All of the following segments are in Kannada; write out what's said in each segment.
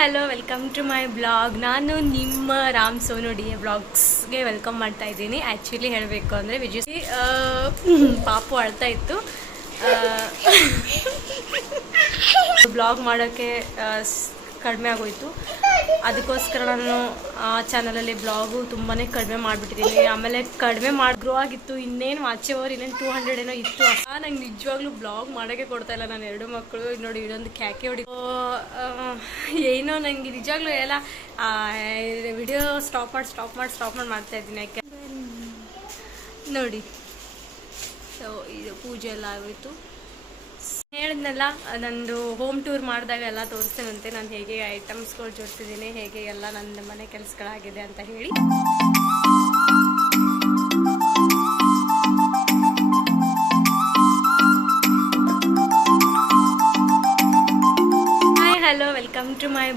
Hello welcome to my blog ನಾನು ನಿಮ್ಮ ರಾಮ್ ಸೋನು ಡಿ ಎ ಬ್ಲಾಗ್ಸ್ಗೆ ವೆಲ್ಕಮ್ ಮಾಡ್ತಾ ಇದ್ದೀನಿ. ಆ್ಯಕ್ಚುಲಿ ಹೇಳಬೇಕು ಅಂದರೆ ವಿಜಯ್ ಪಾಪು ಅಳ್ತಾ ಇತ್ತು. ಬ್ಲಾಗ್ ಮಾಡೋಕ್ಕೆ ಕಡಿಮೆ ಆಗೋಯ್ತು. ಅದಕ್ಕೋಸ್ಕರ ನಾನು ಆ ಚಾನಲಲ್ಲಿ ಬ್ಲಾಗು ತುಂಬಾ ಕಡಿಮೆ ಮಾಡಿಬಿಟ್ಟಿದ್ದೀನಿ. ಆಮೇಲೆ ಕಡಿಮೆ ಮಾಡಿ ಗ್ರೋ ಆಗಿತ್ತು, ಇನ್ನೇನು ವಾಚ್ ಓವರ್ ಇನ್ನೇನು ಟೂ ಹಂಡ್ರೆಡ್ ಏನೋ ಇತ್ತು ಆ, ನಂಗೆ ನಿಜವಾಗ್ಲೂ ಬ್ಲಾಗ್ ಮಾಡೋಕ್ಕೆ ಕೊಡ್ತಾ ಇಲ್ಲ ನಾನು ಎರಡು ಮಕ್ಕಳು ನೋಡಿ, ಇದೊಂದು ಕ್ಯಾಕೆ ಹೊಡಿ ಏನೋ ನನಗೆ ನಿಜವಾಗ್ಲೂ ಎಲ್ಲ ವಿಡಿಯೋ ಸ್ಟಾಪ್ ಮಾಡಿ ಸ್ಟಾಪ್ ಮಾಡಿ ಸ್ಟಾಪ್ ಮಾಡಿ ಮಾಡ್ತಾ ಇದ್ದೀನಿ ಯಾಕೆ? ನೋಡಿ. ಸೊ ಇದು ಪೂಜೆ ಎಲ್ಲ ಆಗೋಯ್ತು. ಹೇಳಿದ್ನಲ್ಲ, ನಂದು ಹೋಮ್ ಟೂರ್ ಮಾಡಿದಾಗ ಎಲ್ಲ ತೋರಿಸ್ತೇನಂತೆ. ನಾನು ಹೇಗೆ ಐಟಮ್ಸ್ಗಳು ಜೋಡಿಸಿದ್ದೀನಿ, ಹೇಗೆ ಎಲ್ಲ ನನ್ನ ಮನೆ ಕೆಲಸಗಳಾಗಿದೆ ಅಂತ ಹೇಳಿ.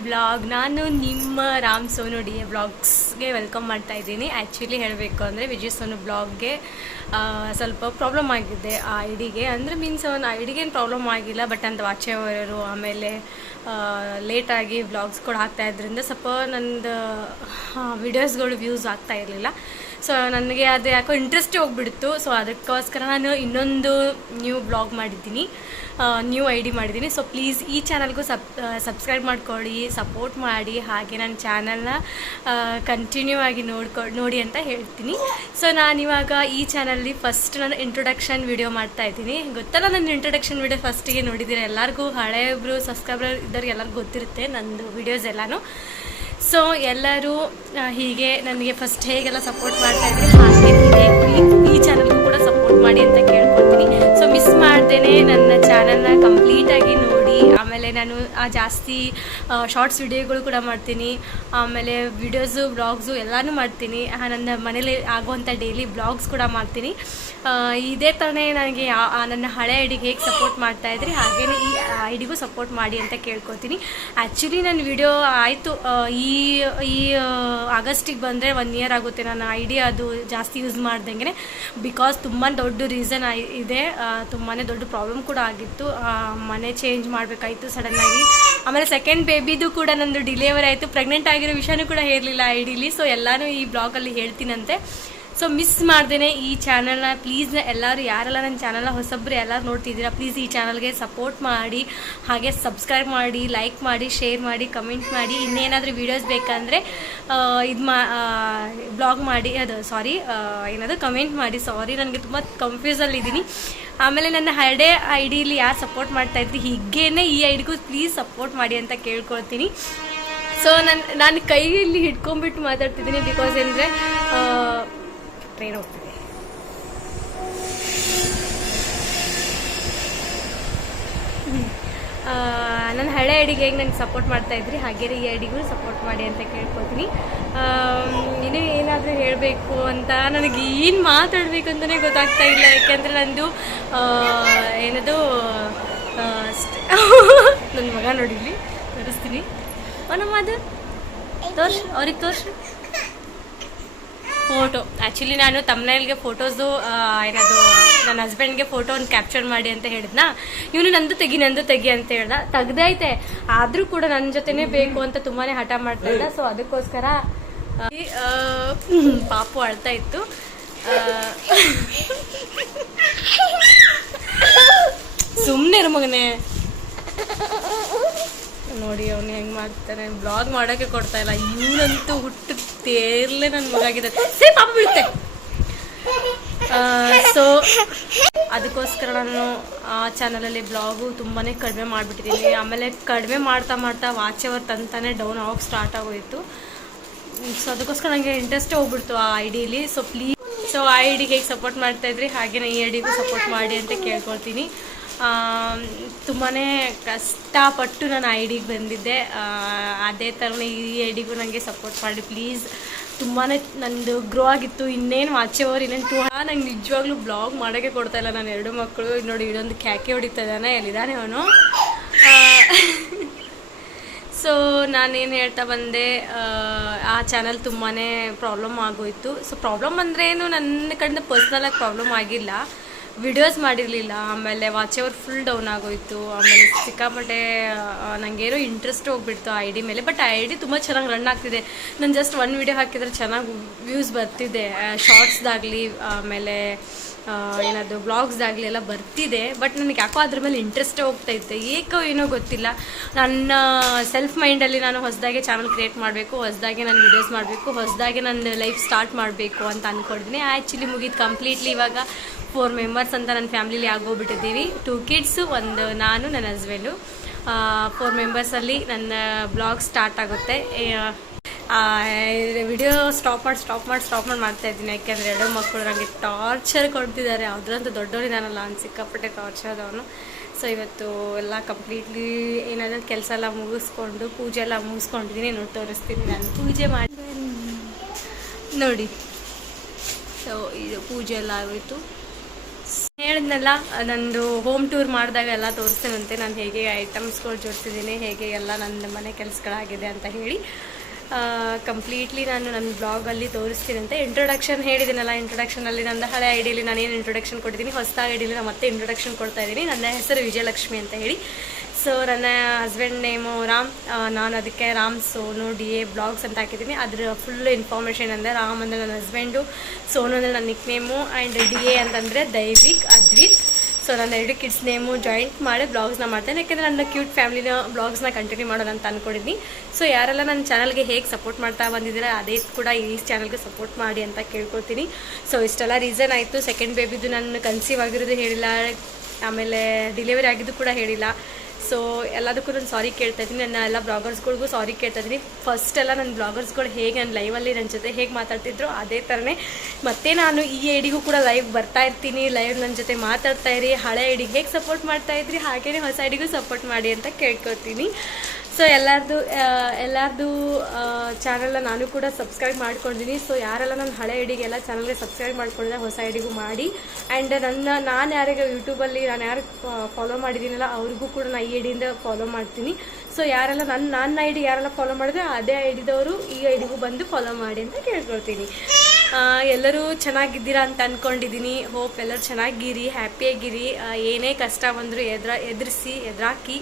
ಬ್ಲಾಗ್, ನಾನು ನಿಮ್ಮ ರಾಮ್ ಸೋನು ಡಿ ಎ ಬ್ಲಾಗ್ಸ್ಗೆ ವೆಲ್ಕಮ್ ಮಾಡ್ತಾ ಇದ್ದೀನಿ. ಆ್ಯಕ್ಚುಲಿ ಹೇಳಬೇಕು ಅಂದರೆ ವಿಜಯ್ ಸೋನು ಬ್ಲಾಗ್ಗೆ ಸ್ವಲ್ಪ ಪ್ರಾಬ್ಲಮ್ ಆಗಿದೆ ಆ ಐಡಿಗೆ. ಅಂದರೆ ಮೀನ್ಸ್ ಅವನು ಐಡಿಗೆ ಏನು ಪ್ರಾಬ್ಲಮ್ ಆಗಿಲ್ಲ, ಬಟ್ ಅಂತ ವಾಚ್ ಅವರು ಆಮೇಲೆ ಲೇಟಾಗಿ ಬ್ಲಾಗ್ಸ್ ಕೂಡ ಹಾಕ್ತಾ ಇದ್ರಿಂದ ಸ್ವಲ್ಪ ನಂದು ವಿಡಿಯೋಸ್ಗಳು ವ್ಯೂಸ್ ಆಗ್ತಾ ಇರಲಿಲ್ಲ. ಸೊ ನನಗೆ ಅದು ಯಾಕೋ ಇಂಟ್ರೆಸ್ಟೇ ಹೋಗ್ಬಿಡ್ತು. ಸೊ ಅದಕ್ಕೋಸ್ಕರ ನಾನು ಇನ್ನೊಂದು ನ್ಯೂ ಬ್ಲಾಗ್ ಮಾಡಿದ್ದೀನಿ. ನ್ಯೂ ಐ ಡಿ ಮಾಡಿದ್ದೀನಿ. ಸೊ ಪ್ಲೀಸ್ ಈ ಚಾನಲ್ಗೂ ಸಬ್ ಸಬ್ಸ್ಕ್ರೈಬ್ ಮಾಡ್ಕೊಳ್ಳಿ ಸಪೋರ್ಟ್ ಮಾಡಿ, ಹಾಗೆ ನನ್ನ ಚಾನಲ್ನ ಕಂಟಿನ್ಯೂ ಆಗಿ ನೋಡ್ಕೊ, ನೋಡಿ ಅಂತ ಹೇಳ್ತೀನಿ. ಸೊ ನಾನಿವಾಗ ಈ ಚಾನಲ್ಲಿ ಫಸ್ಟ್ ನಾನು ಇಂಟ್ರೊಡಕ್ಷನ್ ವಿಡಿಯೋ ಮಾಡ್ತಾ ಇದ್ದೀನಿ. ಗೊತ್ತಲ್ಲ ನನ್ನ ಇಂಟ್ರೊಡಕ್ಷನ್ ವಿಡಿಯೋ ಫಸ್ಟಿಗೆ ನೋಡಿದ್ದೀರ ಎಲ್ಲರಿಗೂ? ಹಳೆಯೊಬ್ರು ಸಬ್ಸ್ಕ್ರೈಬರ್ ಇದ್ದವ್ರಿಗೆ ಎಲ್ಲರಿಗೂ ಗೊತ್ತಿರುತ್ತೆ ನಂದು ವಿಡಿಯೋಸ್ ಎಲ್ಲಾನು. ಸೊ ಎಲ್ಲರೂ ಹೀಗೆ ನನಗೆ ಫಸ್ಟ್ ಹೇಗೆಲ್ಲ ಸಪೋರ್ಟ್ ಮಾಡ್ತಾ ಇದ್ದೀನಿ ಹಾಗೆ ಈ- ಚಾನಲ್ಗೂ ಕೂಡ ಸಪೋರ್ಟ್ ಮಾಡಿ ಅಂತ ಕೇಳ್ಕೊತೀನಿ ಮಿಸ್ ಮಾಡ್ದೇನೆ ನನ್ನ ಚಾನಲ್ನ ಕಂಪ್ಲೀಟಾಗಿ ನೋಡಿ. ಆಮೇಲೆ ನಾನು ಜಾಸ್ತಿ ಶಾರ್ಟ್ಸ್ ವಿಡಿಯೋಗಳು ಕೂಡ ಮಾಡ್ತೀನಿ. ಆಮೇಲೆ ವಿಡಿಯೋಸು ಬ್ಲಾಗ್ಸು ಎಲ್ಲನೂ ಮಾಡ್ತೀನಿ. ನನ್ನ ಮನೇಲಿ ಆಗುವಂಥ ಡೈಲಿ ಬ್ಲಾಗ್ಸ್ ಕೂಡ ಮಾಡ್ತೀನಿ. ಇದೇ ಥರನೇ ನನಗೆ ನನ್ನ ಹಳೆ ಐಡಿಗೆ ಹೇಗೆ ಸಪೋರ್ಟ್ ಮಾಡ್ತಾ ಇದ್ರಿ, ಹಾಗೇನೇ ಈ ಐಡಿಗೂ ಸಪೋರ್ಟ್ ಮಾಡಿ ಅಂತ ಕೇಳ್ಕೊತೀನಿ. ಆ್ಯಕ್ಚುಲಿ ನನ್ನ ವಿಡಿಯೋ ಆಯಿತು ಈ ಈ ಆಗಸ್ಟಿಗೆ ಬಂದರೆ ಒನ್ ಇಯರ್ ಆಗುತ್ತೆ. ನಾನು ಐಡಿ ಅದು ಜಾಸ್ತಿ ಯೂಸ್ ಮಾಡ್ದಂಗೆ ಬಿಕಾಸ್ ತುಂಬ ದೊಡ್ಡ ರೀಸನ್ ಇದೆ. ತುಂಬಾ ದೊಡ್ಡ ಪ್ರಾಬ್ಲಮ್ ಕೂಡ ಆಗಿತ್ತು. ಮನೆ ಚೇಂಜ್ ಮಾಡಬೇಕಾಯಿತು ಸಡನ್ನಾಗಿ ಆಮೇಲೆ ಸೆಕೆಂಡ್ ಬೇಬಿದು ಕೂಡ ನಂದು ಡಿಲಿವರಿ ಆಯಿತು. ಪ್ರೆಗ್ನೆಂಟ್ ಆಗಿರೋ ವಿಷಯನೂ ಕೂಡ ಹೇಳಲಿಲ್ಲ ಐಡಿಲಿ. ಸೊ ಎಲ್ಲಾನು ಈ ಬ್ಲಾಗಲ್ಲಿ ಹೇಳ್ತೀನಂತೆ. ಸೊ ಮಿಸ್ ಮಾಡ್ದೇನೆ ಈ ಚಾನಲ್ನ ಪ್ಲೀಸ್ನ ಎಲ್ಲರೂ ಯಾರೆಲ್ಲ ನನ್ನ ಚಾನಲ್ನ ಹೊಸಬ್ರು ಎಲ್ಲರೂ ನೋಡ್ತಿದ್ದೀರಾ ಪ್ಲೀಸ್ ಈ ಚಾನಲ್ಗೆ ಸಪೋರ್ಟ್ ಮಾಡಿ, ಹಾಗೆ ಸಬ್ಸ್ಕ್ರೈಬ್ ಮಾಡಿ ಲೈಕ್ ಮಾಡಿ ಶೇರ್ ಮಾಡಿ ಕಮೆಂಟ್ ಮಾಡಿ. ಇನ್ನೇನಾದರೂ ವೀಡಿಯೋಸ್ ಬೇಕಂದರೆ ಇದು ಮಾ ಬ್ಲಾಗ್ ಮಾಡಿ, ಅದು ಸಾರಿ ಏನಾದರೂ ಕಮೆಂಟ್ ಮಾಡಿ. ಸಾರಿ ನನಗೆ ತುಂಬ ಕನ್ಫ್ಯೂಸಲ್ಲಿದ್ದೀನಿ ಆಮೇಲೆ ನನ್ನ ಹಳೆ ಐ ಡಿಲಿ ಯಾರು ಸಪೋರ್ಟ್ ಮಾಡ್ತಾ ಇದ್ರಿ, ಹೀಗೇನೆ ಈ ಐಡಿಗೂ ಪ್ಲೀಸ್ ಸಪೋರ್ಟ್ ಮಾಡಿ ಅಂತ ಕೇಳ್ಕೊಳ್ತೀನಿ. ಸೊ ನನ್ನ ನಾನು ಕೈಯಲ್ಲಿ ಹಿಡ್ಕೊಂಡ್ಬಿಟ್ಟು ಮಾತಾಡ್ತಿದ್ದೀನಿ ಬಿಕಾಸ್ ಅಂದರೆ ಟ್ರೈನ್ ಹೋಗ್ತಿದೆ. ನನ್ನ ಹಳೆ ಅಡಿಗೆ ಹೇಗೆ ನನಗೆ ಸಪೋರ್ಟ್ ಮಾಡ್ತಾ ಇದ್ರಿ ಹಾಗೆ ಈ ಅಡಿಗೂ ಸಪೋರ್ಟ್ ಮಾಡಿ ಅಂತ ಕೇಳ್ಕೊತೀನಿ. ಇನ್ನು ಏನಾದರೂ ಹೇಳಬೇಕು ಅಂತ ನನಗೆ ಏನು ಮಾತಾಡಬೇಕು ಅಂತಲೇ ಗೊತ್ತಾಗ್ತಾ ಇಲ್ಲ. ಯಾಕೆಂದರೆ ನಂದು ಏನದು ನನ್ನ ಮಗ ನೋಡಿಲಿ ತೋರಿಸ್ತೀನಿ. ಓ ನಮ್ಮ ಅದು ತೋರ್ಸು ಅವ್ರಿಗೆ ಫೋಟೋ ಆ್ಯಕ್ಚುಲಿ ನಾನು ತಮ್ಮನೇಲ್ಗೆ ಫೋಟೋಸು ಏನದು ನನ್ನ ಹಸ್ಬೆಂಡ್ಗೆ ಫೋಟೋ ಒಂದು ಕ್ಯಾಪ್ಚರ್ ಮಾಡಿ ಅಂತ ಹೇಳಿದ್ನಾ? ಇವನು ನಂದು ತೆಗಿ ನಂದು ತೆಗಿ ಅಂತ ಹೇಳ್ದ ತೆಗ್ದೈತೆ ಆದರೂ ಕೂಡ ನನ್ನ ಜೊತೆನೇ ಬೇಕು ಅಂತ ತುಂಬಾ ಹಠ ಮಾಡ್ತಾ ಸೊ ಅದಕ್ಕೋಸ್ಕರ ಪಾಪು ಅಳ್ತಾ ಇತ್ತು. ಸುಮ್ಮನೆ ಮಗನೇ. ನೋಡಿ ಅವನು ಹೆಂಗ್ ಮಾಡ್ತಾನೆ. ಬ್ಲಾಗ್ ಮಾಡೋಕೆ ಕೊಡ್ತಾ ಇಲ್ಲ. ಇವನಂತೂ ಹುಟ್ಟು ತೇರ್ಲೆ ನನ್ನ ಮಗಾಗಿದೆ ಸೇ ಪಾಪ ಬೀಳುತ್ತೆ. ಸೊ ಅದಕ್ಕೋಸ್ಕರ ನಾನು ಆ ಚಾನಲಲ್ಲಿ ಬ್ಲಾಗು ತುಂಬಾ ಕಡಿಮೆ ಮಾಡಿಬಿಟ್ಟಿದ್ದೀನಿ. ಆಮೇಲೆ ಕಡಿಮೆ ಮಾಡ್ತಾ ಮಾಡ್ತಾ ವಾಚ್ ಅವರ್ ತಂತಾನೆ ಡೌನ್ ಆಗೋಕ್ಕೆ ಸ್ಟಾರ್ಟ್ ಆಗೋಯಿತು. ಸೊ ಅದಕ್ಕೋಸ್ಕರ ನನಗೆ ಇಂಟ್ರೆಸ್ಟೇ ಹೋಗ್ಬಿಡ್ತು ಆ ಐಡಿಯಲ್ಲಿ ಸೊ ಪ್ಲೀಸ್ ಸೊ ಆ ಐಡಿಗೆ ಹೇಗೆ ಸಪೋರ್ಟ್ ಮಾಡ್ತಾ ಇದ್ರಿ ಹಾಗೆಯೇ ಈ ಐಡಿಗೂ ಸಪೋರ್ಟ್ ಮಾಡಿ ಅಂತ ಕೇಳ್ಕೊಳ್ತೀನಿ. ತುಂಬಾ ಕಷ್ಟಪಟ್ಟು ನಾನು ಐ ಡಿಗೆ ಬಂದಿದ್ದೆ. ಅದೇ ಥರನೇ ಈ ಐಡಿಗೂ ನನಗೆ ಸಪೋರ್ಟ್ ಮಾಡಿ. ಪ್ಲೀಸ್ ತುಂಬಾ ನಂದು ಗ್ರೋ ಆಗಿತ್ತು. ಇನ್ನೇನು ವಾಚ್ ಓವರ್ ಇನ್ನೇನು ಟೂ ನಂಗೆ ನಿಜವಾಗ್ಲೂ ಬ್ಲಾಗ್ ಮಾಡೋಕ್ಕೆ ಕೊಡ್ತಾ ಇಲ್ಲ ನಾನು ಎರಡು ಮಕ್ಕಳು ನೋಡಿ ಇದೊಂದು ಕ್ಯಾಕೆ ಹೊಡಿತಾ ಇದ್ದಾನೆ. ಎಲ್ಲಿದ್ದಾನೆ ಅವನು? ಸೊ ನಾನೇನು ಹೇಳ್ತಾ ಬಂದೆ. ಆ, ಚಾನಲ್ ತುಂಬಾ ಪ್ರಾಬ್ಲಮ್ ಆಗೋಯ್ತು. ಸೊ ಪ್ರಾಬ್ಲಮ್ ಅಂದ್ರೇನು ನನ್ನ ಕಡೆಯಿಂದ ಪರ್ಸ್ನಲಾಗಿ ಪ್ರಾಬ್ಲಮ್ ಆಗಿಲ್ಲ. ವಿಡಿಯೋಸ್ ಮಾಡಿರಲಿಲ್ಲ. ಆಮೇಲೆ ವಾಚ್ ಅವರ್ ಫುಲ್ ಡೌನ್ ಆಗೋಯ್ತು. ಆಮೇಲೆ ಸಿಕ್ಕಾಪಟ್ಟೆ ನನಗೇನೋ ಇಂಟ್ರೆಸ್ಟ್ ಹೋಗ್ಬಿಡ್ತು ಆ ಐ ಡಿ ಮೇಲೆ. ಬಟ್ ಆ ಐ ಡಿ ತುಂಬ ಚೆನ್ನಾಗಿ ರನ್ ಆಗ್ತಿದೆ. ನಾನು ಜಸ್ಟ್ ಒನ್ ವಿಡಿಯೋ ಹಾಕಿದ್ರೆ ಚೆನ್ನಾಗಿ ವ್ಯೂಸ್ ಬರ್ತಿದೆ. ಶಾರ್ಟ್ಸ್ದಾಗಲಿ ಆಮೇಲೆ ಏನದು ಬ್ಲಾಗ್ಸ್ದಾಗಲಿ ಎಲ್ಲ ಬರ್ತಿದೆ. ಬಟ್ ನನಗೆ ಯಾಕೋ ಅದ್ರ ಮೇಲೆ ಇಂಟ್ರೆಸ್ಟ್ ಹೋಗ್ತೈತೆ ಏಕೋ ಏನೋ ಗೊತ್ತಿಲ್ಲ. ನನ್ನ ಸೆಲ್ಫ್ ಮೈಂಡಲ್ಲಿ ನಾನು ಹೊಸದಾಗೆ ಚಾನಲ್ ಕ್ರಿಯೇಟ್ ಮಾಡಬೇಕು, ಹೊಸದಾಗೆ ನಾನು ವಿಡಿಯೋಸ್ ಮಾಡಬೇಕು, ಹೊಸದಾಗೆ ನನ್ನ ಲೈಫ್ ಸ್ಟಾರ್ಟ್ ಮಾಡಬೇಕು ಅಂತ ಅಂದ್ಕೊಂಡಿದ್ದೀನಿ ಆ್ಯಕ್ಚುಲಿ ಮುಗಿದು ಕಂಪ್ಲೀಟ್ಲಿ ಇವಾಗ. ಫೋರ್ ಮೆಂಬರ್ಸ್ ಅಂತ ನನ್ನ ಫ್ಯಾಮಿಲಿಲಿ ಆಗೋಗ್ಬಿಟ್ಟಿದ್ದೀವಿ. ಟೂ ಕಿಡ್ಸು ಒಂದು ನಾನು, ನನ್ನ ಹಸ್ಬೆಂಡು ಫೋರ್ ಮೆಂಬರ್ಸಲ್ಲಿ ನನ್ನ ಬ್ಲಾಗ್ ಸ್ಟಾರ್ಟ್ ಆಗುತ್ತೆ. ವಿಡಿಯೋ ಸ್ಟಾಪ್ ಮಾಡಿ ಸ್ಟಾಪ್ ಮಾಡಿ ಸ್ಟಾಪ್ ಮಾಡಿ ಮಾಡ್ತಾ ಇದ್ದೀನಿ. ಯಾಕೆಂದರೆ ಎರಡು ಮಕ್ಕಳು ನನಗೆ ಟಾರ್ಚರ್ ಕೊಡ್ತಿದ್ದಾರೆ. ಅದರಂತೂ ದೊಡ್ಡವನಿದಾನಲ್ಲ ಅವ್ನು ಸಿಕ್ಕಾಪಟ್ಟೆ ಟಾರ್ಚರ್ ಅದವನು ಸೊ ಇವತ್ತು ಎಲ್ಲ ಕಂಪ್ಲೀಟ್ಲಿ ಏನಾದರೂ ಕೆಲಸ ಎಲ್ಲ ಮುಗಿಸ್ಕೊಂಡು, ಪೂಜೆ ಎಲ್ಲ ಮುಗಿಸ್ಕೊಂಡಿದ್ದೀನಿ ನೋಡಿ ತೋರಿಸ್ತೀನಿ ನಾನು. ಪೂಜೆ ಮಾಡಿ. ನೋಡಿ. ಸೊ ಇದು ಪೂಜೆ ಎಲ್ಲ ಆಗೋಯ್ತು. ಹೇಳಿದ್ನಲ್ಲ, ನಂದು ಹೋಮ್ ಟೂರ್ ಮಾಡಿದಾಗ ಎಲ್ಲ ತೋರಿಸ್ತೇನಂತೆ, ನಾನು ಹೇಗೆ ಐಟಮ್ಸ್ಗಳು ಜೋಡಿಸಿದ್ದೀನಿ, ಹೇಗೆ ಎಲ್ಲ ನನ್ನ ಮನೆ ಕೆಲಸಗಳಾಗಿದೆ ಅಂತ ಹೇಳಿ. ಕಂಪ್ಲೀಟ್ಲಿ ನಾನು ನನ್ನ ಬ್ಲಾಗಲ್ಲಿ ತೋರಿಸ್ತೀನಂತೆ ಇಂಟ್ರೊಡಕ್ಷನ್ ಹೇಳಿದ್ದೀನಲ್ಲ ಇಂಟ್ರೊಡಕ್ಷನಲ್ಲಿ ನನ್ನ ಹಳೆ ಐಡಿಯಲ್ಲಿ ನಾನೇನು ಇಂಟ್ರೊಡಕ್ಷನ್ ಕೊಟ್ಟಿದ್ದೀನಿ ಹೊಸ ಐಡಿಯಲ್ಲಿ ನಾನು ಮತ್ತೆ ಇಂಟ್ರೊಡಕ್ಷನ್ ಕೊಡ್ತಾ ಇದ್ದೀನಿ. ನನ್ನ ಹೆಸರು ವಿಜಯಲಕ್ಷ್ಮಿ ಅಂತ ಹೇಳಿ. ಸೊ ನನ್ನ ಹಸ್ಬೆಂಡ್ ನೇಮು ರಾಮ್ ನಾನು ಅದಕ್ಕೆ Ram Sonu D A blogs ಅಂತ ಹಾಕಿದ್ದೀನಿ. ಅದ್ರ ಫುಲ್ ಇನ್ಫಾರ್ಮೇಷನ್ ಅಂದರೆ ರಾಮ್ ಅಂದರೆ ನನ್ನ ಹಸ್ಬೆಂಡು ಸೋನು ಅಂದರೆ ನನ್ನ nick name and D A ಅಂತಂದರೆ ದೈವಿಕ್, ಅದ್ವಿತ್ ಸೊ ನನ್ನ ಎರಡು ಕಿಡ್ಸ್ ನೇಮು ಜಾಯಿಂಟ್ ಮಾಡಿ ಬ್ಲಾಗ್ಸ್ನ ಮಾಡ್ತೇನೆ. ಯಾಕೆಂದರೆ ನನ್ನ ಕ್ಯೂಟ್ ಫ್ಯಾಮಿಲಿನ ಬ್ಲಾಗ್ಸ್ನ ಕಂಟಿನ್ಯೂ ಮಾಡೋಣ ಅಂತ ಅಂದ್ಕೊಂಡಿದ್ದೀನಿ ಸೊ ಯಾರೆಲ್ಲ ನನ್ನ ಚಾನಲ್ಗೆ ಹೇಗೆ ಸಪೋರ್ಟ್ ಮಾಡ್ತಾ ಬಂದಿದ್ದೀರ, ಅದೇ ಕೂಡ ಈ ಚಾನಲ್ಗೆ ಸಪೋರ್ಟ್ ಮಾಡಿ ಅಂತ ಕೇಳ್ಕೊಳ್ತೀನಿ. ಸೊ ಇಷ್ಟೆಲ್ಲ ರೀಸನ್ ಆಯಿತು. ಸೆಕೆಂಡ್ ಬೇಬಿದು ನಾನು ಕನ್ಸೀವ್ ಆಗಿರೋದು ಹೇಳಿಲ್ಲ. ಆಮೇಲೆ ಡೆಲಿವರಿ ಆಗಿದ್ದು ಕೂಡ ಹೇಳಿಲ್ಲ. ಸೊ ಎಲ್ಲದಕ್ಕೂ ನಾನು ಸಾರಿ ಕೇಳ್ತಾ ಇದ್ದೀನಿ. ನನ್ನ ಎಲ್ಲ ಬ್ಲಾಗರ್ಸ್ಗಳಿಗೂ ಸಾರಿ ಕೇಳ್ತಾ ಇದ್ದೀನಿ. ಫಸ್ಟ್ ಎಲ್ಲ ನನ್ನ ಬ್ಲಾಗರ್ಸ್ಗಳು ಹೇಗೆ ನನ್ನ ಲೈವಲ್ಲಿ ನನ್ನ ಜೊತೆ ಹೇಗೆ ಮಾತಾಡ್ತಿದ್ರು, ಅದೇ ಥರನೇ ಮತ್ತೆ ನಾನು ಈ ಐಡಿಗೂ ಕೂಡ ಲೈವ್ ಬರ್ತಾ ಇರ್ತೀನಿ. ಲೈವ್ ನನ್ನ ಜೊತೆ ಮಾತಾಡ್ತಾ ಇರಿ. ಹಳೆ ಐಡಿಗೆ ಹೇಗೆ ಸಪೋರ್ಟ್ ಮಾಡ್ತಾ ಇದ್ರಿ, ಹಾಗೇನೆ ಹೊಸ ಐಡಿಗೂ ಸಪೋರ್ಟ್ ಮಾಡಿ ಅಂತ ಕೇಳ್ಕೊತೀನಿ. ಸೊ ಎಲ್ಲರದು ಎಲ್ಲರದು ಚಾನಲ್ನ ನಾನು ಕೂಡ ಸಬ್ಸ್ಕ್ರೈಬ್ ಮಾಡ್ಕೊಂಡಿದ್ದೀನಿ ಸೊ ಯಾರೆಲ್ಲ ನನ್ನ ಹಳೆ ಐಡಿಗೆಲ್ಲ ಚಾನಲ್ಗೆ ಸಬ್ಸ್ಕ್ರೈಬ್ ಮಾಡ್ಕೊಂಡಿದ್ದೆ ಹೊಸ ಐಡಿಗೂ ಮಾಡಿ. ಆ್ಯಂಡ್ ನನ್ನ, ನಾನು ಯಾರಿಗೆ ಯೂಟ್ಯೂಬಲ್ಲಿ ನಾನು ಯಾರು ಫಾಲೋ ಮಾಡಿದ್ದೀನಲ್ಲ ಅವ್ರಿಗೂ ಕೂಡ ನಾನು ಈ ಐಡಿಯಿಂದ ಫಾಲೋ ಮಾಡ್ತೀನಿ. ಸೊ ಯಾರೆಲ್ಲ ನನ್ನ ನನ್ನ ಐಡಿ ಯಾರೆಲ್ಲ ಫಾಲೋ ಮಾಡಿದ್ರೆ ಅದೇ ಐಡಿದವರು ಈ ಐಡಿಗೂ ಬಂದು ಫಾಲೋ ಮಾಡಿ ಅಂತ ಕೇಳ್ಕೊಳ್ತೀನಿ. ಎಲ್ಲರೂ ಚೆನ್ನಾಗಿದ್ದೀರಾ ಅಂತ ಅಂದ್ಕೊಂಡಿದ್ದೀನಿ ಹೋಪ್ ಎಲ್ಲರೂ ಚೆನ್ನಾಗಿರಿ ಹ್ಯಾಪಿಯಾಗಿರಿ ಏನೇ ಕಷ್ಟ ಬಂದರೂ ಎದ್ರ, ಎದುರಿಸಿ, ಎದುರಾಕಿ.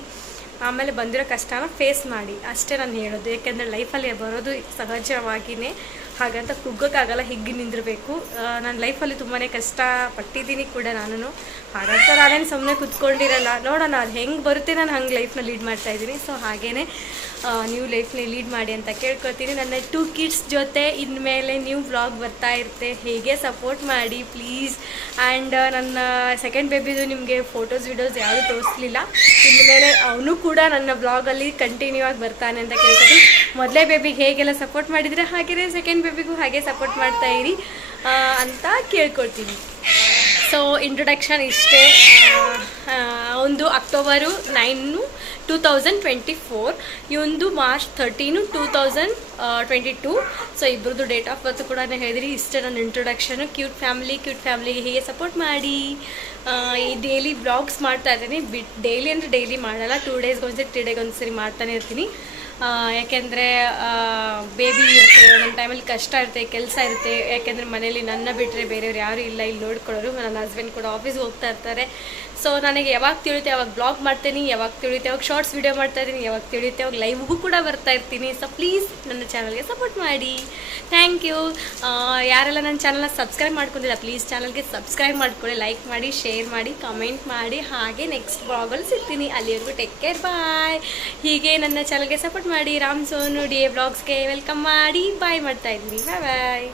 ಆಮೇಲೆ ಬಂದಿರೋ ಕಷ್ಟನ ಫೇಸ್ ಮಾಡಿ. ಅಷ್ಟೇ ನಾನು ಹೇಳೋದು. ಏಕೆಂದರೆ ಲೈಫಲ್ಲಿ ಬರೋದು ಸಹಜವಾಗಿಯೇ ಹಾಗಂತ ಕುಗ್ಗೋಕ್ಕಾಗಲ್ಲ, ಹಿಗ್ಗಿ ನಿಂದಿರಬೇಕು. ನನ್ನ ಲೈಫಲ್ಲಿ ತುಂಬಾ ಕಷ್ಟ ಪಟ್ಟಿದ್ದೀನಿ ಕೂಡ ನಾನು ಹಾಗಂತ ನಾನೇನು ಸುಮ್ಮನೆ ಕುತ್ಕೊಂಡಿರಲ್ಲ. ನೋಡೋಣ, ಅದು ಹೆಂಗೆ ಬರುತ್ತೆ ನಾನು ಹಂಗೆ ಲೈಫ್ನ ಲೀಡ್ ಮಾಡ್ತಾ ಇದ್ದೀನಿ. ಸೊ ಹಾಗೇ ನೀವು ಲೈಫ್ನ ಲೀಡ್ ಮಾಡಿ ಅಂತ ಕೇಳ್ಕೊತೀನಿ ನನ್ನ ಟೂ ಕಿಡ್ಸ್ ಜೊತೆ ಇನ್ಮೇಲೆ ನ್ಯೂ ವ್ಲಾಗ್ ಬರ್ತಾ ಇರುತ್ತೆ. ಹೇಗೆ ಸಪೋರ್ಟ್ ಮಾಡಿ ಪ್ಲೀಸ್ ಆ್ಯಂಡ್ ನನ್ನ ಸೆಕೆಂಡ್ ಬೇಬಿದು ನಿಮಗೆ ಫೋಟೋಸ್ ವಿಡಿಯೋಸ್ ಯಾವುದು ತೋರಿಸ್ಲಿಲ್ಲ. ಇನ್ಮೇಲೆ ಅವನು ಕೂಡ ನನ್ನ ವ್ಲಾಗಲ್ಲಿ ಕಂಟಿನ್ಯೂ ಆಗಿ ಬರ್ತಾನೆ ಅಂತ ಕೇಳ್ಕೊತೀನಿ ಮೊದಲೇ ಬೇಬಿಗೆ ಹೇಗೆಲ್ಲ ಸಪೋರ್ಟ್ ಮಾಡಿದರೆ ಹಾಗೆಯೇ ಸೆಕೆಂಡ್ ಬೇಬಿಗೂ ಹಾಗೆ ಸಪೋರ್ಟ್ ಮಾಡ್ತಾ ಇರಿ ಅಂತ ಕೇಳ್ಕೊಳ್ತೀನಿ. ಸೊ ಇಂಟ್ರೊಡಕ್ಷನ್ ಇಷ್ಟೇ. ಒಂದು October nine two thousand twenty four ಇವೊಂದು March thirteen two thousand twenty two so ಇಬ್ಬರದ್ದು date of birth ಕೂಡ ಹೇಳಿದ್ರಿ. ಇಷ್ಟೇ ನನ್ನ ಇಂಟ್ರೊಡಕ್ಷನು ಕ್ಯೂಟ್ ಫ್ಯಾಮಿಲಿ ಕ್ಯೂಟ್ ಫ್ಯಾಮಿಲಿಗೆ ಹೇಗೆ ಸಪೋರ್ಟ್ ಮಾಡಿ. ಈ ಡೈಲಿ ಬ್ಲಾಗ್ಸ್ ಮಾಡ್ತಾ ಇದ್ದೀನಿ. ಬಿಟ್ ಡೈಲಿ ಅಂದರೆ ಡೈಲಿ ಮಾಡಲ್ಲ. ಟೂ ಡೇಸ್ಗೆ ತ್ರೀ ಡೇಗೆ ಒಂದ್ಸರಿ ಮಾಡ್ತಾನೆ ಇರ್ತೀನಿ. ಯಾಕೆಂದರೆ ಬೇಬಿ ಇರುತ್ತೆ, ಒಂದೊಂದು ಟೈಮಲ್ಲಿ ಕಷ್ಟ ಇರುತ್ತೆ, ಕೆಲಸ ಇರುತ್ತೆ. ಯಾಕೆಂದರೆ ಮನೇಲಿ ನನ್ನ ಬಿಟ್ಟರೆ ಬೇರೆಯವ್ರು ಯಾರೂ ಇಲ್ಲ, ಇಲ್ಲಿ ನೋಡ್ಕೊಳ್ಳೋರು. ನನ್ನ ಹಸ್ಬೆಂಡ್ ಕೂಡ ಆಫೀಸ್ಗೆ ಹೋಗ್ತಾ ಇರ್ತಾರೆ. ಸೊ ನನಗೆ ಯಾವಾಗ ತಿಳಿಯುತ್ತೆ ಯಾವಾಗ ಬ್ಲಾಗ್ ಮಾಡ್ತೀನಿ, ಯಾವಾಗ ತಿಳಿಯುತ್ತೆ ಯಾವಾಗ ಶಾರ್ಟ್ಸ್ ವೀಡಿಯೋ ಮಾಡ್ತಾ ಇದ್ದೀನಿ, ಯಾವಾಗ ತಿಳಿಯುತ್ತೆ ಯಾವಾಗ ಲೈವ್ಗೂ ಕೂಡ ಬರ್ತಾ ಇರ್ತೀನಿ. ಸೊ ಪ್ಲೀಸ್ ನನ್ನ ಚಾನಲ್ಗೆ ಸಪೋರ್ಟ್ ಮಾಡಿ. ಥ್ಯಾಂಕ್ ಯು ಯಾರೆಲ್ಲ ನನ್ನ ಚಾನಲ್ನ ಸಬ್ಸ್ಕ್ರೈಬ್ ಮಾಡ್ಕೊಂಡಿಲ್ಲ ಪ್ಲೀಸ್ ಚಾನಲ್ಗೆ ಸಬ್ಸ್ಕ್ರೈಬ್ ಮಾಡ್ಕೊಳ್ಳಿ. ಲೈಕ್ ಮಾಡಿ ಶೇರ್ ಮಾಡಿ ಕಮೆಂಟ್ ಮಾಡಿ. ಹಾಗೆ ನೆಕ್ಸ್ಟ್ ಬ್ಲಾಗಲ್ಲಿ ಸಿಗ್ತೀನಿ. ಅಲ್ಲಿವರೆಗೂ ಟೇಕ್ ಕೇರ್ ಬಾಯ್ ಹೀಗೆ ನನ್ನ ಚಾನಲ್ಗೆ ಸಪೋರ್ಟ್ ಮಾಡಿ ರಾಮ್ ಸೋನು ಡಿ ಎ ಬ್ಲಾಗ್ಸ್ಗೆ ವೆಲ್ಕಮ್ ಮಾಡಿ ಬಾಯ್ ಮಾಡ್ತಾ ಇದ್ವಿ. ಬಾಯ್ ಬಾಯ್